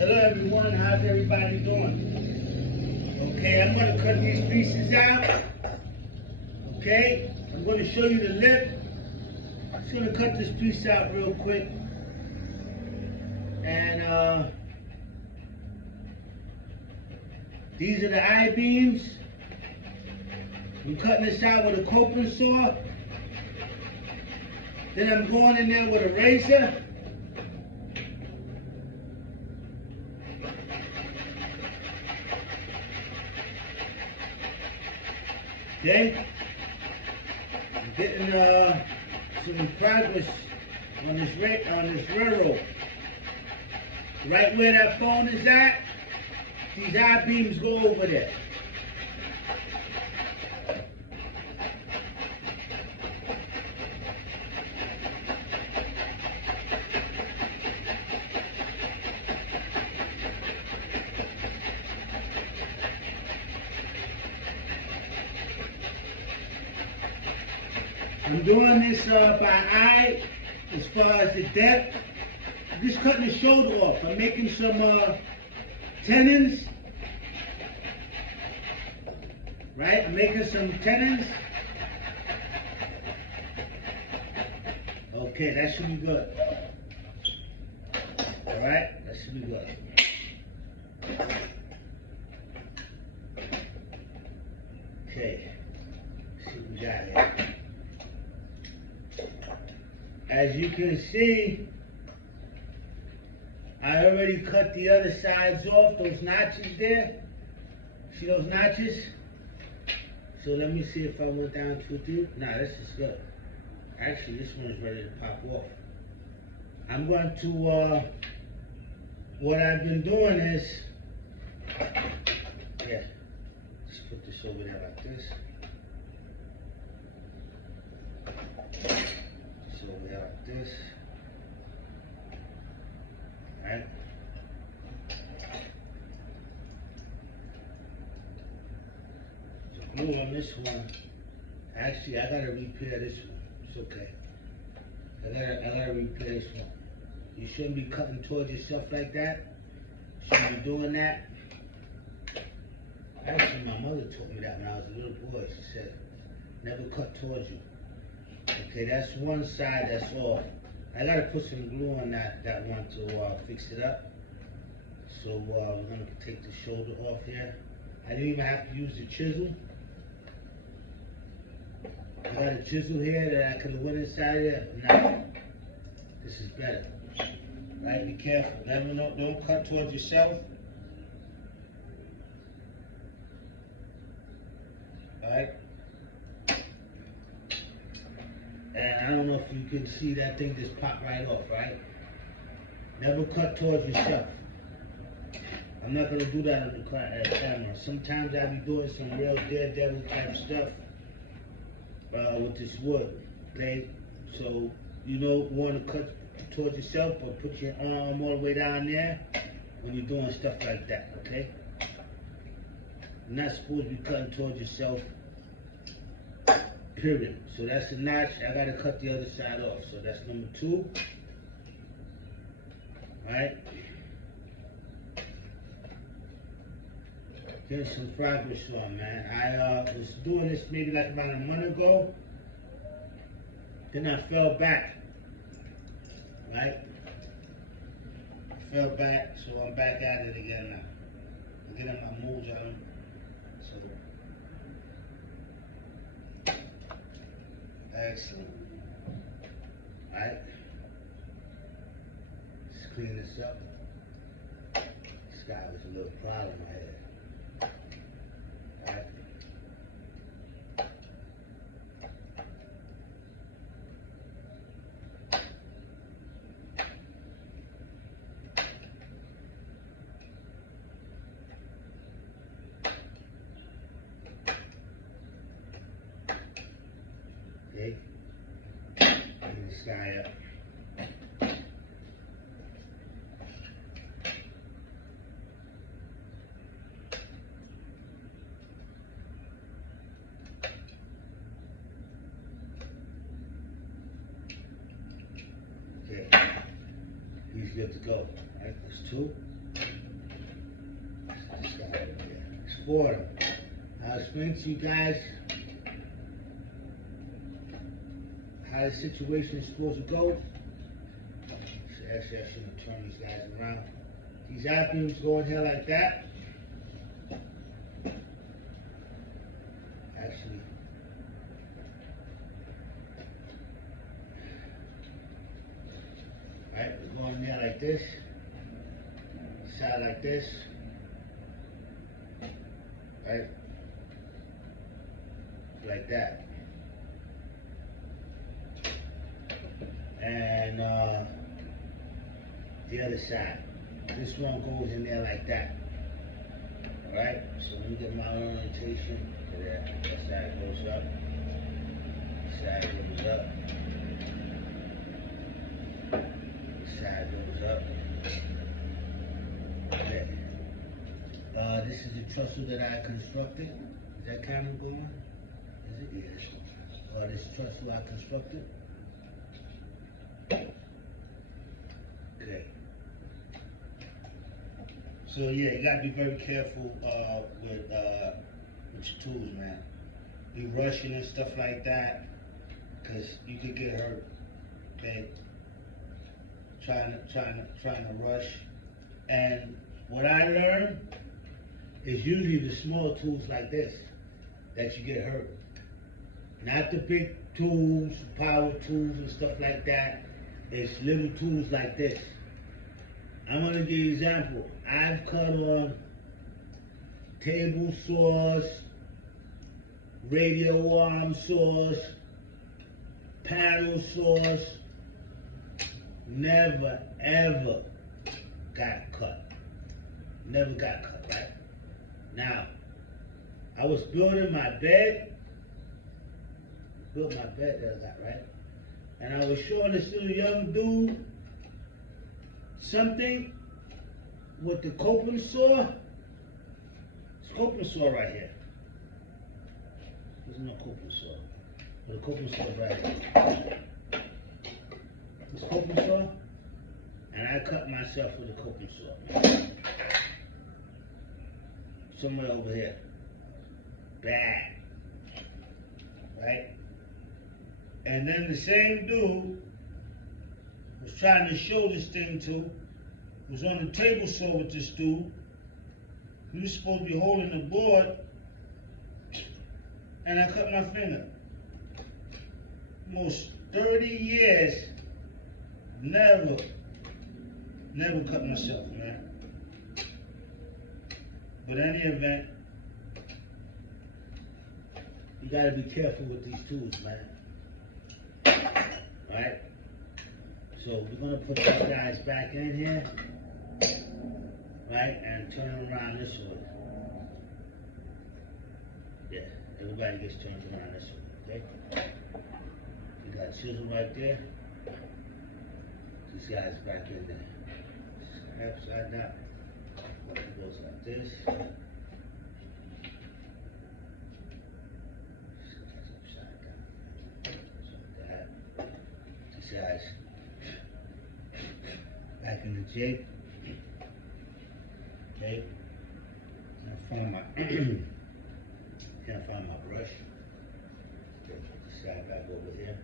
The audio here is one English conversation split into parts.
Hello everyone, how's everybody doing? Okay, I'm going to cut these pieces out. Okay, I'm going to show you the lip. I'm just going to cut this piece out real quick. And these are the I-beams. I'm cutting this out with a coping saw. Then I'm going in there with a razor. Okay, I'm getting some progress on this railroad. Right where that phone is at, these I-beams go over there. I'm doing this by eye as far as the depth. I'm just cutting the shoulder off. I'm making some tenons. Right? I'm making some tenons. Okay, that should be good. Alright, that should be good. Okay, let's see what we got here. As you can see, I already cut the other sides off, those notches there. See those notches? So let me see if I went down too deep. Nah, this is good. Actually, this one is ready to pop off. I'm going to, what I've been doing is, yeah, let's put this over there like this. So we have this, right? The glue on this one, actually I gotta repair this one. It's okay. I gotta repair this one. You shouldn't be cutting towards yourself like that. You shouldn't be doing that. Actually, my mother told me that when I was a little boy. She said, never cut towards you. Okay, that's one side that's off. I gotta put some glue on that one to fix it up. So we're gonna take the shoulder off here. I didn't even have to use the chisel. I got a chisel here that I could have went inside there. No, this is better. Right, be careful. Don't cut towards yourself. All right. And I don't know if you can see that thing just pop right off, right? Never cut towards yourself. I'm not gonna do that on the camera. Sometimes I be doing some real daredevil type stuff with this wood, okay? So you don't want to cut towards yourself, but put your arm all the way down there when you're doing stuff like that, okay? You're not supposed to be cutting towards yourself. Period. So that's a notch. I gotta cut the other side off. So that's number 2. Alright. Getting some progress on, man. I was doing this maybe like about a month ago. Then I fell back. Right? I fell back, so I'm back at it again now. I'm getting my moves on. So excellent. Alright. Let's clean this up. This guy was a little problem I had. Alright. Okay. Clean this guy up. Okay, he's good to go. All right, that's 2. for them. I'll explain to you guys how the situation is supposed to go. So actually, I shouldn't turn these guys around. These avenues go in here like that. Actually, right, we're going there like this. Side like this. Right? Like that. And the other side. This one goes in there like that. Alright? So let me get my orientation. There. That side goes up. This side goes up. This side goes up. Okay. This is the trestle that I constructed. Is that kind of going? Is it? Yes. This trestle I constructed. Okay. So yeah, you gotta be very careful with your tools, man. Be rushing and stuff like that, cause you could get hurt. Okay. Trying to rush. And what I learned is usually the small tools like this that you get hurt. Not the big tools, power tools and stuff like that. It's little tools like this. I'm gonna give you an example. I've cut on table saws, radio arm saws, paddle saws. Never ever got cut. Never got cut, right? Now, I was building my bed. Built my bed that I got, right? And I was showing this little young dude something with the coping saw. It's a coping saw right here. There's no coping saw. But the coping saw right here. This coping saw, and I cut myself with a coping saw. Somewhere over here. Bad. Right? And then the same dude was trying to show this thing to, was on the table saw with this dude. He was supposed to be holding the board, and I cut my finger. Almost 30 years, never cut myself, man. But in any event, you gotta be careful with these tools, man. Right? So we're gonna put these guys back in here, right? And turn them around this way. Yeah, everybody gets turned around this way, okay? You got a chisel right there. These guys back in there. Upside down. It goes like this. Upside down. Like that. These guys back in the jig. Okay. Can't find my brush. Okay, put this guy back over here.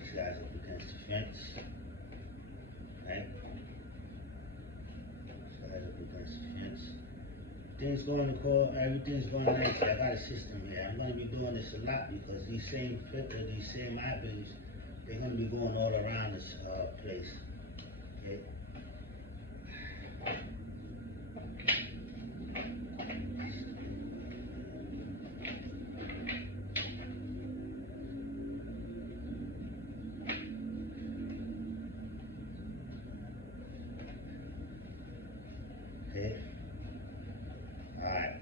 This guy's up against the fence. Right? This guy's up against the fence. Everything's going nice. I got a system here. I'm gonna be doing this a lot because these same eye-beams, they're gonna be going all around this place. Okay. Okay. All right.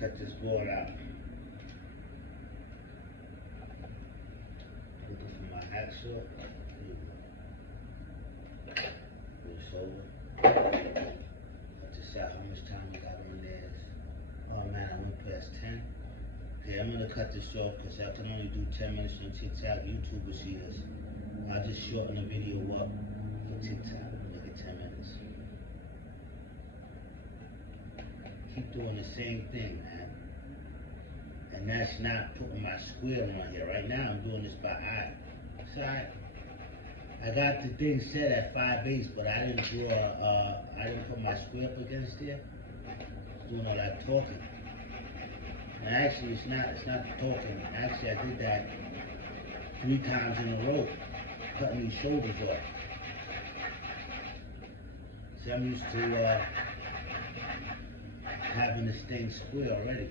cut this board out. Looking for my hacksaw. This over. Cut this out. How much time we got on there? Oh man, I went past 10. Okay, I'm gonna cut this off because I can only do 10 minutes on TikTok. YouTube will see this. I'll just shorten the video up for TikTok. Make it 10 minutes. Keep doing the same thing, man. And that's not putting my square on here. Right now, I'm doing this by eye. It's alright. I got the thing set at 5/8, but I didn't I didn't put my square up against there. Doing all that talking. And actually, it's not talking. Actually, I did that 3 times in a row, cutting these shoulders off. So I'm used to having this thing square already.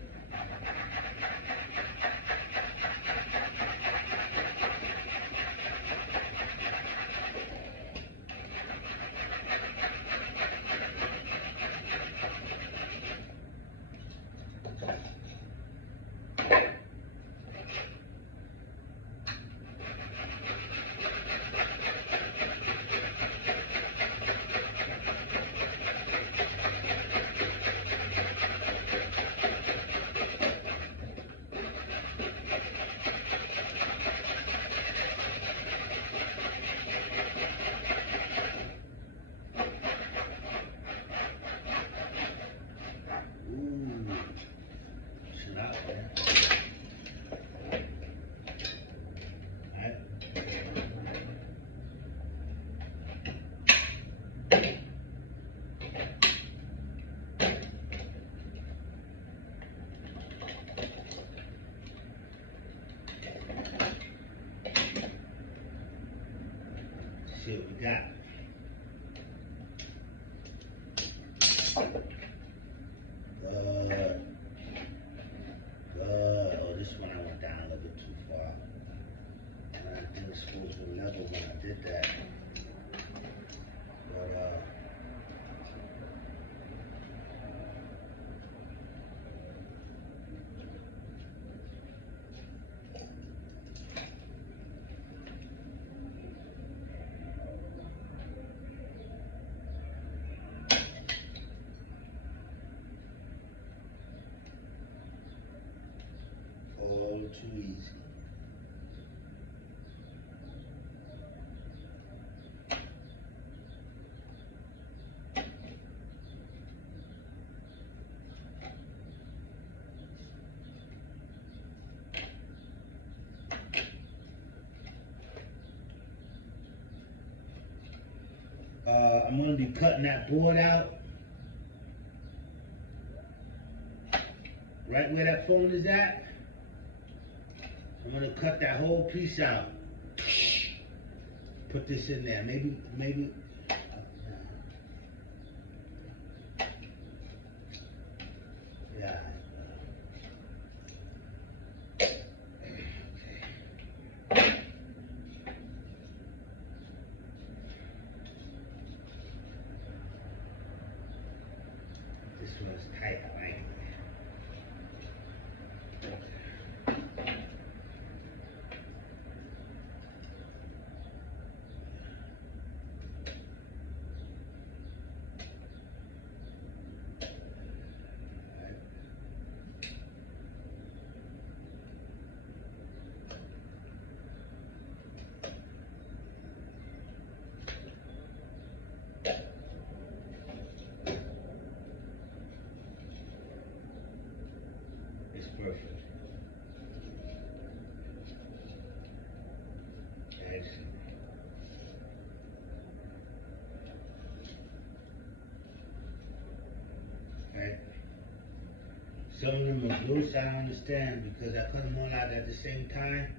See what we got. Good. Good. Oh, this one I went down a little bit too far. And I think it's supposed to level when I did that. But, all too easy. I'm going to be cutting that board out. Right where that phone is at. I'm going to cut that whole piece out. Put this in there. Maybe. Yeah. This one's tight, right? It's perfect. Excellent. Right. Some of them are loose, I understand, because I cut them all out at the same time.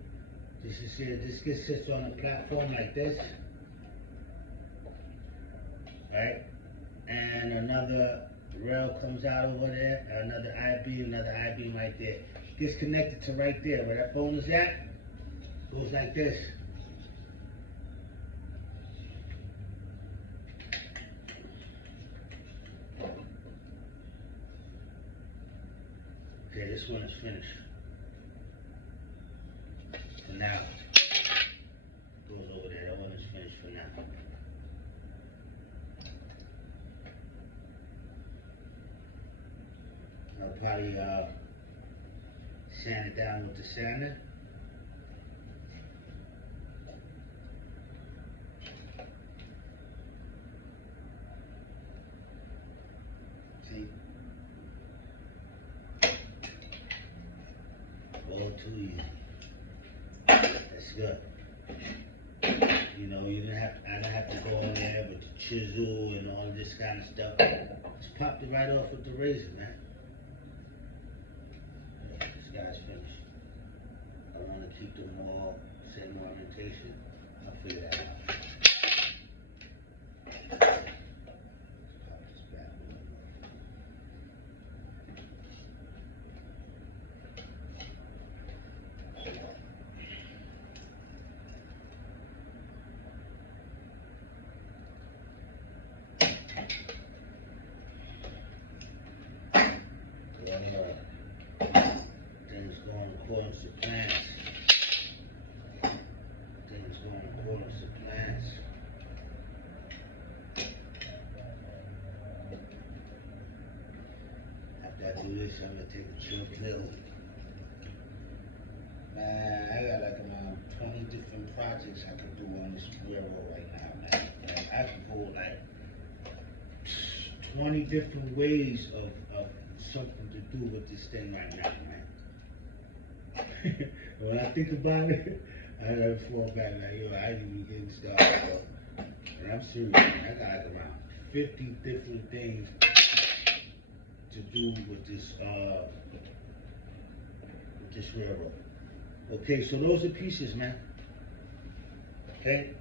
This is here, this sits on a platform like this. Right? And another rail comes out over there, another I-beam right there. Gets connected to right there, where that phone is at, goes like this. Okay, this one is finished. For now. Goes over there. That one is finished for now. I'll probably sand it down with the sander. See? All too easy. That's good. You know, I don't have to go in there with the chisel and all this kind of stuff. Just popped it right off with the razor, man. Yeah, this guy's finished. I want to keep them all same orientation. I'll figure that out. Pop this back one. Things going according to plans. Things going according to plans. After I do this, I'm gonna take a short pill. Man, I got like around 20 different projects I could do on this railroad right now, man. Like, I could go like 20 different ways of something to do with this thing right now, man. When I think about it, I gotta fall back like, yo, I ain't even getting started, bro. And I'm serious, man. I got like around 50 different things to do with this railroad. Okay, so those are pieces, man. Okay?